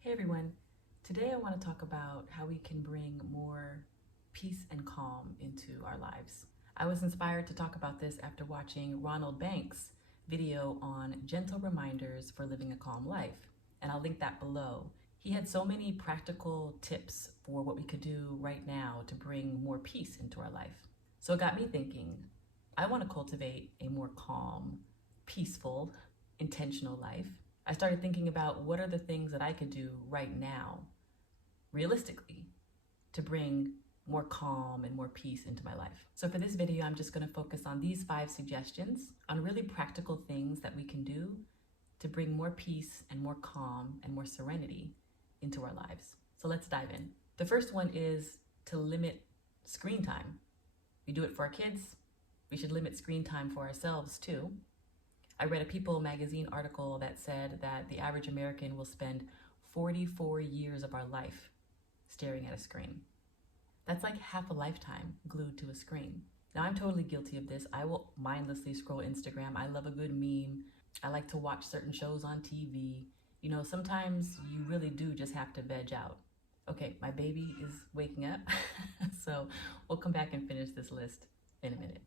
Hey everyone, today I want to talk about how we can bring more peace and calm into our lives. I was inspired to talk about this after watching Ronald Banks' video on gentle reminders for living a calm life, and I'll link that below. He had so many practical tips for what we could do right now to bring more peace into our life. So it got me thinking, I want to cultivate a more calm, peaceful, intentional life. I started thinking about what are the things that I could do right now, realistically, to bring more calm and more peace into my life. So for this video, I'm just going to focus on these 5 suggestions on really practical things that we can do to bring more peace and more calm and more serenity into our lives. So let's dive in. The first one is to limit screen time. We do it for our kids. We should limit screen time for ourselves too. I read a People magazine article that said that the average American will spend 44 years of our life staring at a screen. That's like half a lifetime glued to a screen. Now, I'm totally guilty of this. I will mindlessly scroll Instagram. I love a good meme. I like to watch certain shows on TV. You know, sometimes you really do just have to veg out. Okay, my baby is waking up, so we'll come back and finish this list in a minute.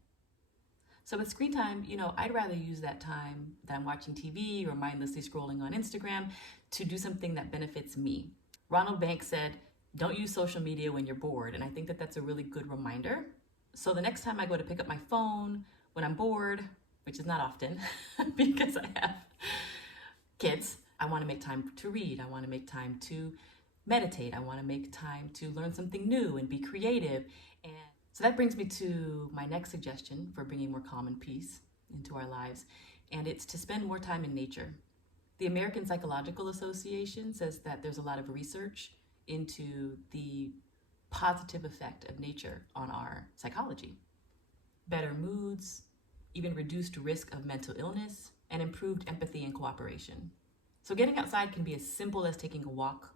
So with screen time, I'd rather use that time that I'm watching TV or mindlessly scrolling on Instagram to do something that benefits me. Ronald Banks said, don't use social media when you're bored. And I think that that's a really good reminder. So the next time I go to pick up my phone when I'm bored, which is not often because I have kids, I want to make time to read. I want to make time to meditate. I want to make time to learn something new and be creative. And so that brings me to my next suggestion for bringing more calm and peace into our lives, and it's to spend more time in nature. The American Psychological Association says that there's a lot of research into the positive effect of nature on our psychology. Better moods, even reduced risk of mental illness, and improved empathy and cooperation. So getting outside can be as simple as taking a walk.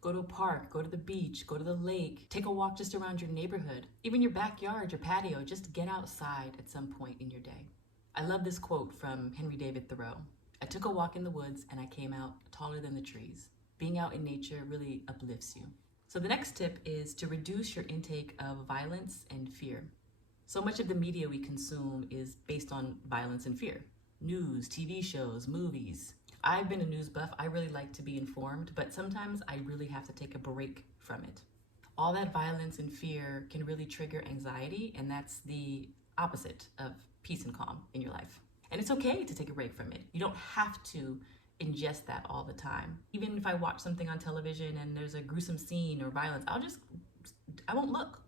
Go to a park, go to the beach, go to the lake, take a walk just around your neighborhood, even your backyard, your patio, just get outside at some point in your day. I love this quote from Henry David Thoreau. I took a walk in the woods and I came out taller than the trees. Being out in nature really uplifts you. So the next tip is to reduce your intake of violence and fear. So much of the media we consume is based on violence and fear. News, TV shows, movies. I've been a news buff. I really like to be informed, but sometimes I really have to take a break from it. All that violence and fear can really trigger anxiety, and that's the opposite of peace and calm in your life. And it's okay to take a break from it. You don't have to ingest that all the time. Even if I watch something on television and there's a gruesome scene or violence, I won't look.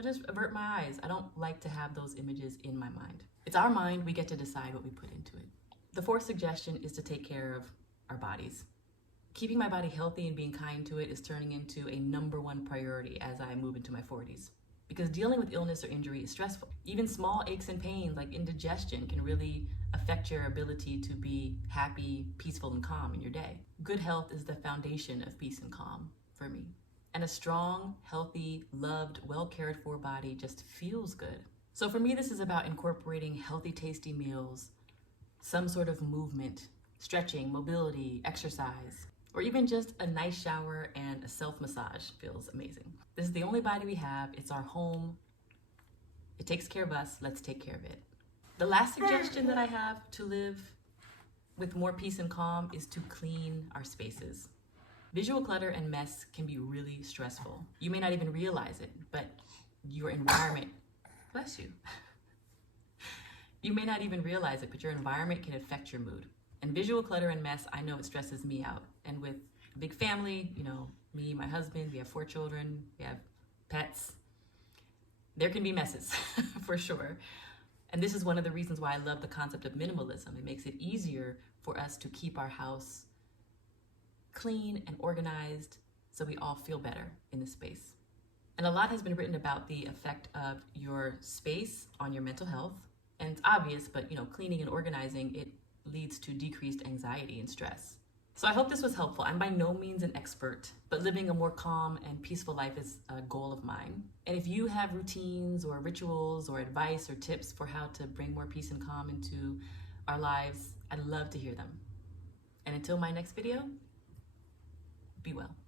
I'll just avert my eyes. I don't like to have those images in my mind. It's our mind. We get to decide what we put into it. The 4th suggestion is to take care of our bodies. Keeping my body healthy and being kind to it is turning into a #1 priority as I move into my 40s. Because dealing with illness or injury is stressful. Even small aches and pains like indigestion can really affect your ability to be happy, peaceful, and calm in your day. Good health is the foundation of peace and calm for me. And a strong, healthy, loved, well-cared for body just feels good. So for me, this is about incorporating healthy, tasty meals, some sort of movement, stretching, mobility, exercise, or even just a nice shower and a self-massage feels amazing. This is the only body we have. It's our home. It takes care of us. Let's take care of it. The last suggestion that I have to live with more peace and calm is to clean our spaces. Visual clutter and mess can be really stressful. You may not even realize it, but your environment, bless you. You may not even realize it, but your environment can affect your mood. And visual clutter and mess, I know it stresses me out. And with a big family, me, my husband, we have 4 children, we have pets. There can be messes, for sure. And this is one of the reasons why I love the concept of minimalism. It makes it easier for us to keep our house clean and organized so we all feel better in the space. And a lot has been written about the effect of your space on your mental health. And it's obvious, but cleaning and organizing, it leads to decreased anxiety and stress. So I hope this was helpful. I'm by no means an expert, but living a more calm and peaceful life is a goal of mine. And if you have routines or rituals or advice or tips for how to bring more peace and calm into our lives, I'd love to hear them. And until my next video, Be well.